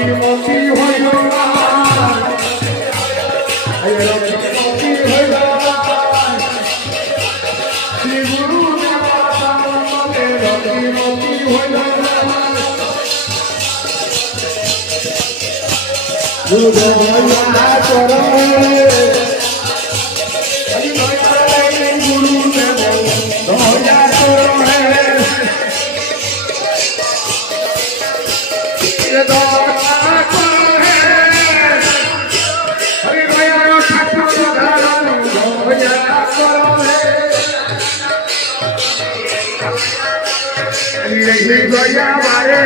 রতিমতি হইল না রতিমতি হইল শ্রী গুরু দেবানন্দে রতিমতি হইল না গুরু দয়া করো গুরু দেব দয়া করো गया मारे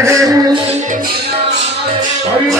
हरि